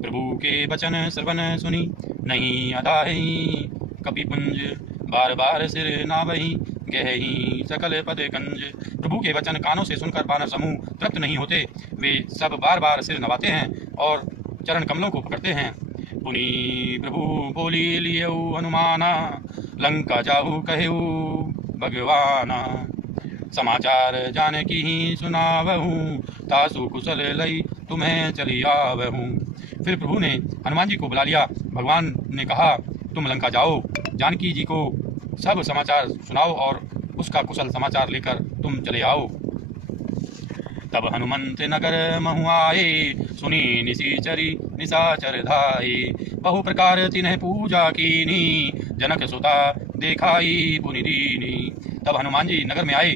प्रभु के वचन श्रवण सुनी, नहीं अदाही कपि पुंज, बार बार सिर नावही, गहही सकल पद कंज। प्रभु के वचन कानों से सुनकर वानर समूह तृप्त नहीं होते, वे सब बार बार सिर नवाते हैं और चरण कमलों को पकड़ते हैं। पुनि प्रभु बोली लियऊ हनुमाना, लंका जाहु कहेऊ भगवाना, समाचार जानकी ही सुनावहूँ, तासु कुशल लई तुम्हें चली आवहूँ। फिर प्रभु ने हनुमान जी को बुला लिया। भगवान ने कहा, तुम लंका जाओ, जानकी जी को सब समाचार सुनाओ और उसका कुशल समाचार लेकर तुम चले आओ। तब हनुमंत नगर महु आए, सुनी निशाचरी निशाचर धाये, बहु प्रकार तिन्ह पूजा कीनी, जनक सुता देखाई पुनि दीनी। तब हनुमान जी नगर में आए।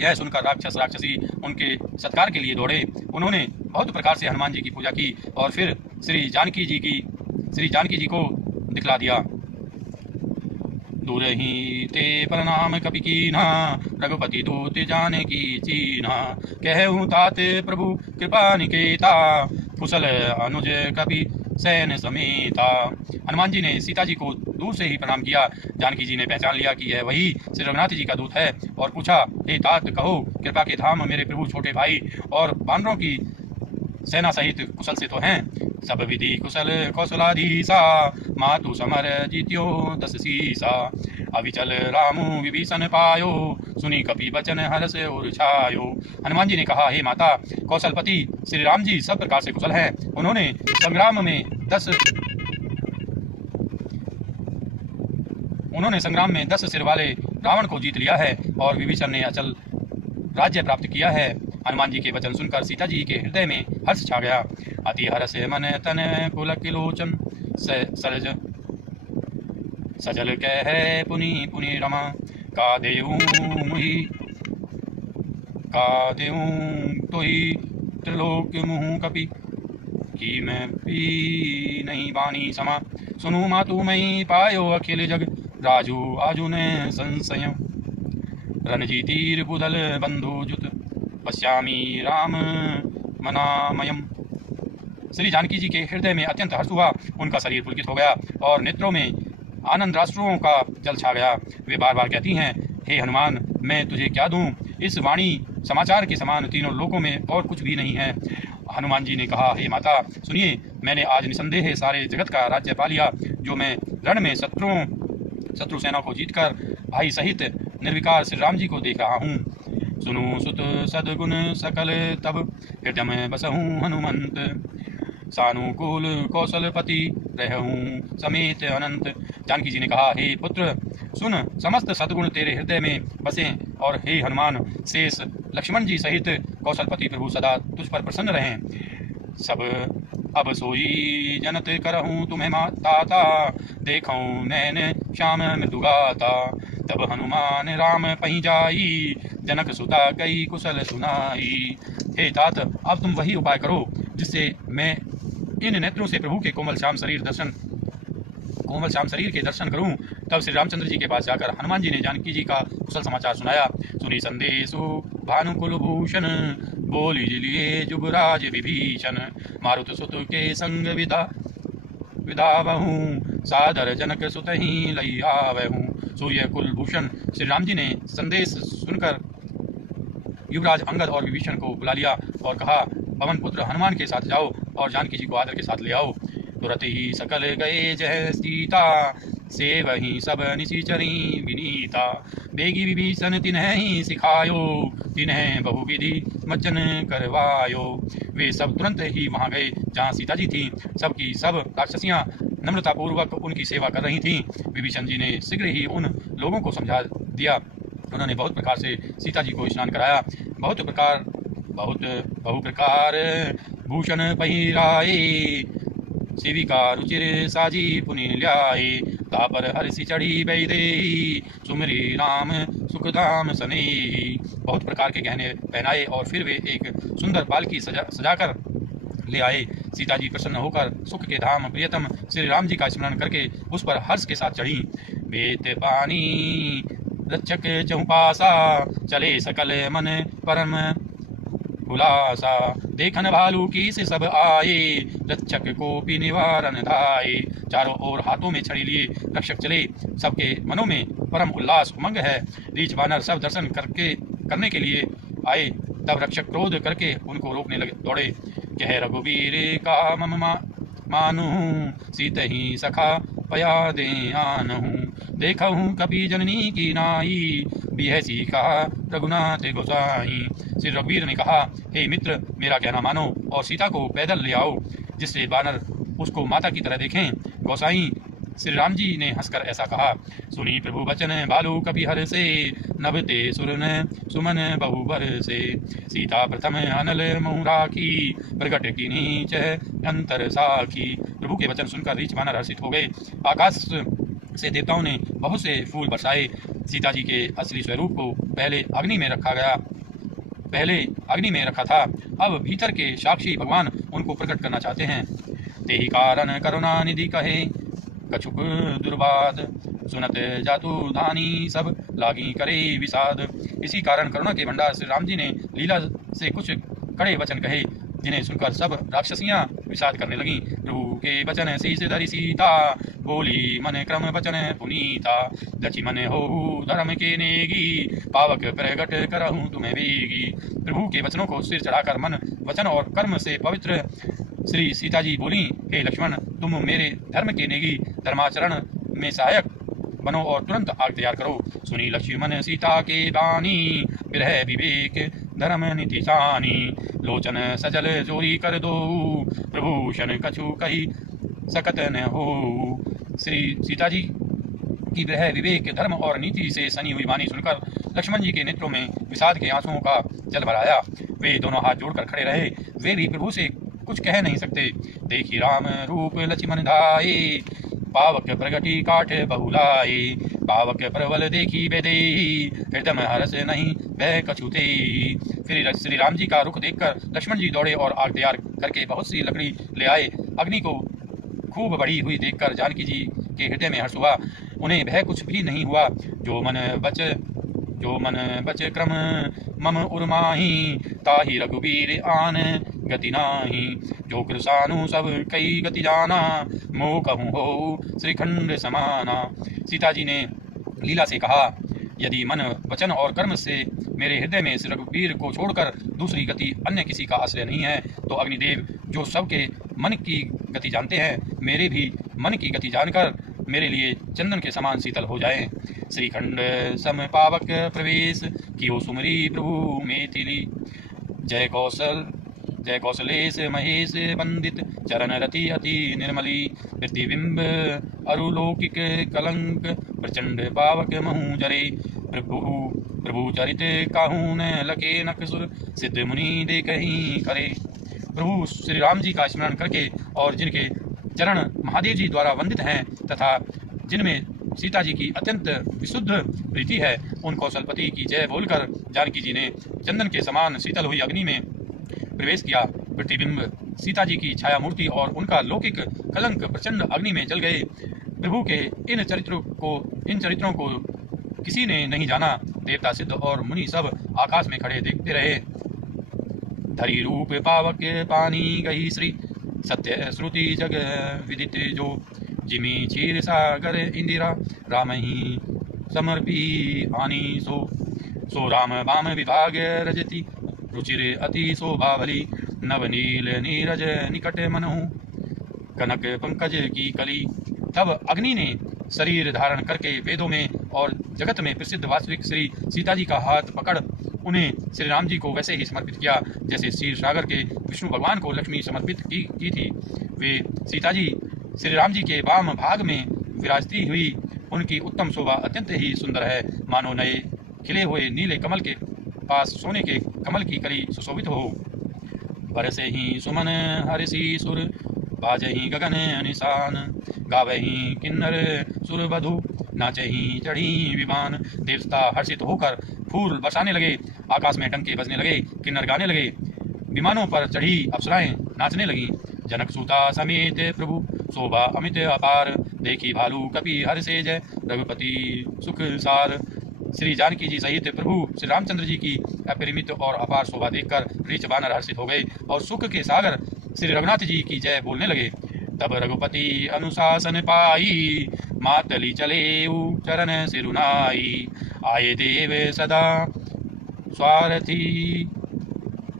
यह सुनकर राक्षस राक्षसी उनके सत्कार के लिए दौड़े। उन्होंने बहुत प्रकार से हनुमान जी की पूजा की और फिर श्री जानकी जी को दिखला दिया। दूर ही ते प्रणाम कपि कीन्हा, रघुपति दूत जानकी चीन्हा, कहूँ तात प्रभु कृपा निकेता, कुशल अनुज कपि सैन समेता। हनुमान जी ने सीता जी को दूर से ही प्रणाम किया। जानकी जी ने पहचान लिया कि यह वही श्री रघुनाथ जी का दूत है और पूछा, हे तात, कहो कृपा के धाम मेरे प्रभु छोटे भाई और वानरों की सेना सहित कुशल से तो हैं। सब विधि कुशल कौशलाधीसा, मातु समर जीत्यो 10 सीसा, अविचल रामु विभीषण पायो, सुनी कपि बचन हर्ष और छायो। हनुमान जी ने कहा, हे माता, कौशलपति श्री राम जी सब प्रकार से कुशल हैं। उन्होंने संग्राम में 10 सिर वाले रावण को जीत लिया है और विभीषण ने अचल राज्य प्राप्त किया है। हनुमान जी के वचन सुनकर सीता जी के हृदय में हर्ष छा गया। अति हर्ष मन तन पुलक लोचन, सजल कह पुनि पुनि रमा, का देऊं तो ही त्रिलोक मुँह कपि, कि मैं भी नहीं बानी समा, सुनु मातु मई पायो अखिल जग, राजू आजू ने संशय, रणजीतीर बुदल बंधु जुत, पश्यामी राम मनामयम। श्री जानकी जी के हृदय में अत्यंत हर्ष हुआ। उनका शरीर पुलकित हो गया और नेत्रों में आनंद राष्ट्रों का जल छा गया। वे बार बार कहती हैं, हे हनुमान, मैं तुझे क्या दूं? इस वाणी समाचार के समान तीनों लोकों में और कुछ भी नहीं है। हनुमान जी ने कहा, हे माता, सुनिए, मैंने आज निसंदेह सारे जगत का राज्य पा लिया। जो मैं रण में शत्रु सेना को जीतकर भाई सहित निर्विकार श्री राम जी को देख रहा हूँ। सुनु सुत सदगुण सकल तब, हृदय में बसहूँ हनुमंत, सानुकूल कौशलपति रहूं समेत अनंत। जानकी जी ने कहा, हे पुत्र, सुन, समस्त सद्गुण तेरे हृदय में बसे और हे हनुमान, शेष लक्ष्मण जी सहित कौशलपति प्रभु सदा तुझ पर प्रसन्न रहें। सब अब सोई जनत करहूँ तुम्हें माता, देखूं नैन श्याम मृदुगाता। तब हनुमान राम पही जाई, जनक सुता कई कुशल सुनाई। हे तात, अब तुम वही उपाय करो जिससे मैं इन नेत्रों से प्रभु के कोमल श्याम शरीर के दर्शन करूं। तब श्री रामचंद्र जी के पास जाकर हनुमान जी ने जानकी जी का कुशल समाचार सुनाया। सुनी संदेशु भानुकुल भूषण, बोली लिए जुगराज विभीषण, मारुत सुत के संग विदावहूँ, सादर जनक सुत ही लई आवहूँ। सूर्य कुल भूषण श्री राम जी ने संदेश सुनकर युवराज अंगद और विभीषण को बुला लिया और कहा, पवन पुत्र हनुमान के साथ जाओ और जानकी जी को आदर के साथ ले आओ। तुरंत ही सकल गए जय सीता, से वही सब निशिचरी विनीता। बेगी विभीषण तिन्ह ही सिखायो, तिन्ह बहुविधि मज्जन करवायो। वे सब तुरंत ही वहां गए जहां सीता जी थी। सबकी सब राक्षसियां नम्रतापूर्वक उनकी सेवा कर रही थीं। विभीषण जी ने शीघ्र ही उन लोगों को समझा दिया। उन्होंने बहुत प्रकार से सीता जी को स्नान कराया। बहु प्रकार भूषण पहिराए, सेविका रुचिर साजी पुनि ल्याए। तापर हर्षि चढ़ी बैदेही, सुमरी राम सुखधाम सनेही। बहुत प्रकार के गहने पहनाए और फिर वे एक सुंदर पालकी सजाकर ले आए। सीता जी प्रसन्न होकर सुख के धाम प्रियतम श्री राम जी का स्मरण करके उस पर हर्ष के साथ चढ़ी। बेत पानी रक्षक चहुपासा, चले सकल मन परम खुलासा, देखन भालू की से सब आए, रक्षक को भी निवारण धाये। चारों ओर हाथों में छड़ी लिए रक्षक चले, सबके मनों में परम उल्लास उमंग है। रीछ बानर सब दर्शन करने के लिए आए, तब रक्षक क्रोध करके उनको रोकने लगे दौड़े। कह रघुवीर का मम मानू, सीत ही सखा पया दे आनहूँ, देखहूँ कभी जननी की नाई, बिहसी कहा रघुनाथ गोसाई। श्री रघुवीर ने कहा, हे मित्र, मेरा कहना मानो और सीता को पैदल ले आओ, जिससे बानर उसको माता की तरह देखें। गोसाई श्री राम जी ने हंसकर ऐसा कहा। सुनी प्रभु वचन भालू कपि हर से, नभते सुरन सुमन बहुबर से, सीता प्रथम अनल मुँह राखी, प्रगट की नीच अंतर साखी। प्रभु के वचन सुनकर रीछ बानर हर्षित हो गए। आकाश से देवताओं ने बहुत से फूल बरसाए। सीता जी के असली स्वरूप को पहले अग्नि में रखा था, अब भीतर के साक्षी भगवान उनको प्रकट करना चाहते हैं। तेहि कारण करुणा निधि कहे, कछुक दुर्बाद, सुनत जातु धानी, सब लागी करे विषाद। इसी कारण करुणा के भंडार श्री राम जी ने लीला से कुछ कड़े वचन कहे, जिन्हें सुनकर सब राक्षसियां विषाद करने लगीं। प्रभु के वचन शीस धरि सीता, बोली मन क्रम वचन पुनीता, दचि मन हो धर्म के नेगी, पावक प्रगट करहूँ तुम्हें वेगी। प्रभु के वचनों को सिर चढ़ाकर मन वचन और कर्म से पवित्र श्री सीता जी बोली, हे लक्ष्मण, तुम मेरे धर्म के नेगी, धर्माचरण में सहायक बनो और तुरंत आग तैयार करो। सुनी लक्ष्मण सीता के बानी, विरह विवेक धर्म नीति जानी, लोचन सजल जोरी कर दो, प्रभूषण कछु कही सकत न हो। श्री सीता जी की विरह विवेक धर्म और नीति से सनी हुई वाणी सुनकर लक्ष्मण जी के नेत्रों में विषाद के आंसुओं का जल भर आया। वे दोनों हाथ जोड़कर खड़े रहे, वे भी प्रभु से कुछ कह नहीं सकते। देखी राम रूप लक्ष्मण धाये, पावक प्रगटी काठ बहुलाए, पावक प्रबल देखी बेदेही, हृदय हरस नहीं वह कछुते। फिर श्री राम जी का रुख देखकर लक्ष्मण जी दौड़े और आग तैयार करके बहुत सी लकड़ी ले आए। अग्नि को खूब बढ़ी हुई देखकर जानकी जी के हृदय में हर्ष हुआ, उन्हें भय कुछ भी नहीं हुआ। जो मन बच क्रम मम उर्माही, ताहि रघुवीर आन गति नाही, जो कृसानु सब कई गति जाना, मोह कहूँ हो श्रीखंड समाना। सीता जी ने लीला से कहा, यदि मन वचन और कर्म से मेरे हृदय में श्री रघुवीर को छोड़कर दूसरी गति अन्य किसी का आश्रय नहीं है, तो अग्निदेव जो सबके मन की गति जानते हैं, मेरे भी मन की गति जानकर मेरे लिए चंदन के समान शीतल हो जाएं। श्रीखंड सम पावक प्रवेश कियो सुमरी प्रभु मेथिली, जय कौशलेश महेश वंदित, चरण रति अति निर्मली, प्रतिबिंब अरुलौकिक कलंक, प्रचंड पावक महु जरे, प्रभु चरित काहू न लके नखसुर, सिद्ध मुनि दे कहीं करे। प्रभु श्री राम जी का स्मरण करके और जिनके चरण महादेव जी द्वारा वंदित हैं तथा जिनमें सीता जी की अत्यंत विशुद्ध प्रीति है, उन कौशलपति की जय बोलकर जानकी जी ने चंदन के समान शीतल हुई अग्नि में प्रवेश किया। प्रतिबिंब सीता जी की छाया मूर्ति और उनका लौकिक कलंक प्रचंड अग्नि में जल गए। प्रभु के इन चरित्रों को किसी ने नहीं जाना। देवता सिद्ध और मुनि सब आकाश में खड़े देखते रहे। धरी रूप पावक पानी गई श्री, सत्य श्रुति जग विदित जो, जिमी क्षीर सागर इंदिरा, राम ही समर्पी आनी सो राम वाम विभाग रजति, रुचिर अति शोभावली, नवनील नीरज निकट मनहु, कनक पंकज की कली। तब अग्नि ने शरीर धारण करके वेदों में और जगत में प्रसिद्ध वास्तविक श्री सीता जी का हाथ पकड़ उन्हें श्री राम जी को वैसे ही समर्पित किया जैसे क्षीर सागर के विष्णु भगवान को लक्ष्मी समर्पित की थी। वे सीता जी श्री राम जी के वाम भाग में विराजती हुई, उनकी उत्तम शोभा अत्यंत ही सुंदर है, मानो नए खिले हुए नीले कमल के पास सोने के कमल की कली सुशोभित हो। बरसे ही सुमन हर्षि सुर, बाजही गगन निशान, गावही किन्नर सुर बधु, नाचही चढ़ी विमान। देवता हर्षित होकर फूल बरसाने लगे, आकाश में डंके बजने लगे, किन्नर गाने लगे, विमानों पर चढ़ी अप्सराएं नाचने लगी। जनक सूता समेत प्रभु शोभा अमित अपार, देखी भालू कपि हर्षे जय, रघुपति सुख सार, श्री जानकी जी सहित प्रभु श्री रामचंद्र जी की अपरिमित और अपार शोभा देखकर ऋच वानर हर्षित हो गए और सुख के सागर श्री रघुनाथ जी की जय बोलने लगे। तब रघुपति अनुशासन पाई, मातली चले चरण सिरुनाई। आए देव सदा स्वार्थी,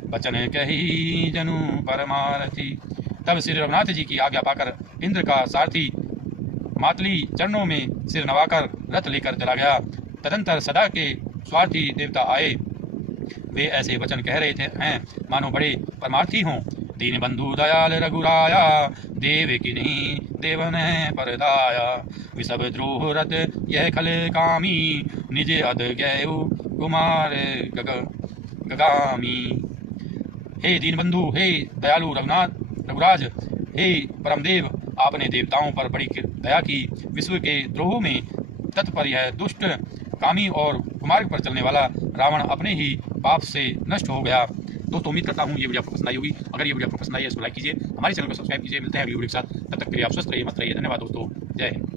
बचन कही जनु परमारथी। तब श्री रघुनाथ जी की आज्ञा पाकर इंद्र का सारथी मातली चरणों में सिर नवाकर रथ लेकर चला गया। तदंतर सदा के स्वार्थी देवता आए। वे ऐसे वचन कह रहे थे हैं मानो बड़े परमार्थी हों। दीन बंधु दयाल रघुराया, देव की नहीं देवन परदाया। विषभ द्रोह रथ यह खल कामी, निज अध गयु कुमार गगामी। हे दीनबंधु, हे दयालु रघुराज, हे परमदेव, आपने देवताओं पर बड़ी दया की। विश्व के द्रोह में तत्पर यह दुष्ट कामी और कुमार्ग पर चलने वाला रावण अपने ही पाप से नष्ट हो गया। दोस्तों उम्मीद करता हूँ ये वीडियो आपको पसंद आई होगी। अगर ये वीडियो आपको पसंद आई है इसको लाइक कीजिए, हमारे चैनल को सब्सक्राइब कीजिए। मिलते हैं अगली वीडियो के साथ, तब तक के लिए आप स्वस्थ रहिए, मस्त रहिए। धन्यवाद दोस्तों, जय हिंद।